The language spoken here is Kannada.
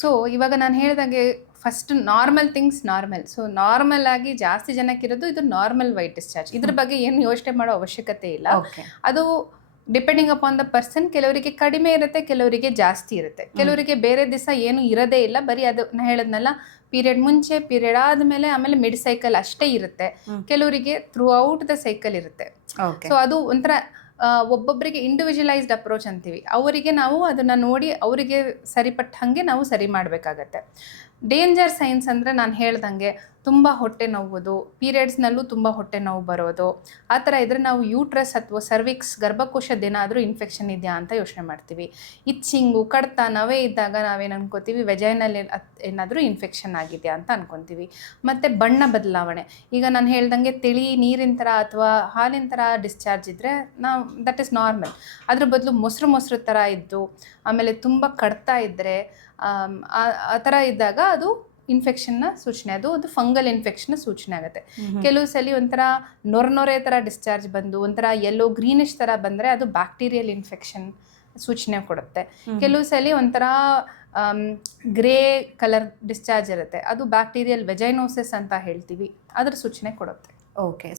ಸೊ ಇವಾಗ ನಾನು ಹೇಳ್ದಂಗೆ first normal things normal. So normal ಆಗಿ ಜಾಸ್ತಿ ಜನಕ್ಕಿರೋದು ಇದು ನಾರ್ಮಲ್ ವೈಟ್ ಡಿಸ್ಚಾರ್ಜ್. ಇದ್ರ ಬಗ್ಗೆ ಏನು ಯೋಚನೆ ಮಾಡೋ ಅವಶ್ಯಕತೆ ಇಲ್ಲ. ಅದು ಡಿಪೆಂಡಿಂಗ್ ಅಪಾನ್ ದ ಪರ್ಸನ್. ಕೆಲವರಿಗೆ ಕಡಿಮೆ ಇರುತ್ತೆ, ಕೆಲವರಿಗೆ ಜಾಸ್ತಿ ಇರುತ್ತೆ, ಕೆಲವರಿಗೆ ಬೇರೆ ದಿವಸ ಏನು ಇರೋದೇ ಇಲ್ಲ, ಬರೀ ಅದು ನಾ ಹೇಳದ್ನಲ್ಲ ಪೀರಿಯಡ್ ಮುಂಚೆ, ಪೀರಿಯಡ್ ಆದಮೇಲೆ, ಆಮೇಲೆ ಮಿಡ್ ಸೈಕಲ್ ಅಷ್ಟೇ ಇರುತ್ತೆ. ಕೆಲವರಿಗೆ ಥ್ರೂ ಔಟ್ ದ ಸೈಕಲ್ ಇರುತ್ತೆ. ಸೊ ಅದು ಒಂಥರ ಒಬ್ಬೊಬ್ಬರಿಗೆ ಇಂಡಿವಿಜುವಲೈಸ್ಡ್ ಅಪ್ರೋಚ್ ಅಂತೀವಿ. ಅವರಿಗೆ ನಾವು ಅದನ್ನು ನೋಡಿ ಅವರಿಗೆ ಸರಿಪಟ್ಟ ಹಾಗೆ ನಾವು ಸರಿ ಮಾಡಬೇಕಾಗತ್ತೆ. ಡೇಂಜರ್ ಸೈನ್ಸ್ ಅಂದರೆ ನಾನು ಹೇಳ್ದಂಗೆ ತುಂಬ ಹೊಟ್ಟೆ ನೋವುದು, ಪೀರಿಯಡ್ಸ್ನಲ್ಲೂ ತುಂಬ ಹೊಟ್ಟೆ ನೋವು ಬರೋದು, ಆ ಥರ ಇದ್ದರೆ ನಾವು ಯೂಟ್ರಸ್ ಅಥವಾ ಸರ್ವಿಕ್ಸ್ ಗರ್ಭಕೋಶದ್ದೇನಾದರೂ ಇನ್ಫೆಕ್ಷನ್ ಇದೆಯಾ ಅಂತ ಯೋಚನೆ ಮಾಡ್ತೀವಿ. ಇಚ್ಚಿಂಗು, ಕಡ್ತ, ನವೆ ಇದ್ದಾಗ ನಾವೇನು ಅನ್ಕೋತೀವಿ ವೆಜೈನಲ್ಲಿ ಏನಾದರೂ ಇನ್ಫೆಕ್ಷನ್ ಆಗಿದೆಯಾ ಅಂತ ಅನ್ಕೊತೀವಿ. ಮತ್ತು ಬಣ್ಣ ಬದಲಾವಣೆ, ಈಗ ನಾನು ಹೇಳ್ದಂಗೆ ತಿಳಿ ನೀರಿನ ಥರ ಅಥವಾ ಹಾಲಿನ ಥರ ಡಿಸ್ಚಾರ್ಜ್ ಇದ್ದರೆ ನಾವು ದಟ್ ಈಸ್ ನಾರ್ಮಲ್. ಅದ್ರ ಬದಲು ಮೊಸರು ಥರ ಇದ್ದು ಆಮೇಲೆ ತುಂಬ ಕಡ್ತಾ ಇದ್ದರೆ ಆ ಥರ ಇದ್ದಾಗ ಅದು ಇನ್ಫೆಕ್ಷನ್ನ ಸೂಚನೆ. ಅದು ಫಂಗಲ್ ಇನ್ಫೆಕ್ಷನ್ ಸೂಚನೆ ಆಗುತ್ತೆ. ಕೆಲವು ಸಲ ಒಂಥರ ನೊರೆ ಥರ ಡಿಸ್ಚಾರ್ಜ್ ಬಂದು ಒಂಥರ ಯೆಲ್ಲೋ ಗ್ರೀನಿಶ್ ಥರ ಬಂದರೆ ಅದು ಬ್ಯಾಕ್ಟೀರಿಯಲ್ ಇನ್ಫೆಕ್ಷನ್ ಸೂಚನೆ ಕೊಡುತ್ತೆ. ಕೆಲವು ಸಲ ಒಂಥರ ಗ್ರೇ ಕಲರ್ ಡಿಸ್ಚಾರ್ಜ್ ಇರುತ್ತೆ, ಅದು ಬ್ಯಾಕ್ಟೀರಿಯಲ್ ವೆಜೈನೋಸಿಸ್ ಅಂತ ಹೇಳ್ತೀವಿ, ಅದ್ರ ಸೂಚನೆ ಕೊಡುತ್ತೆ. ಓಕೆ.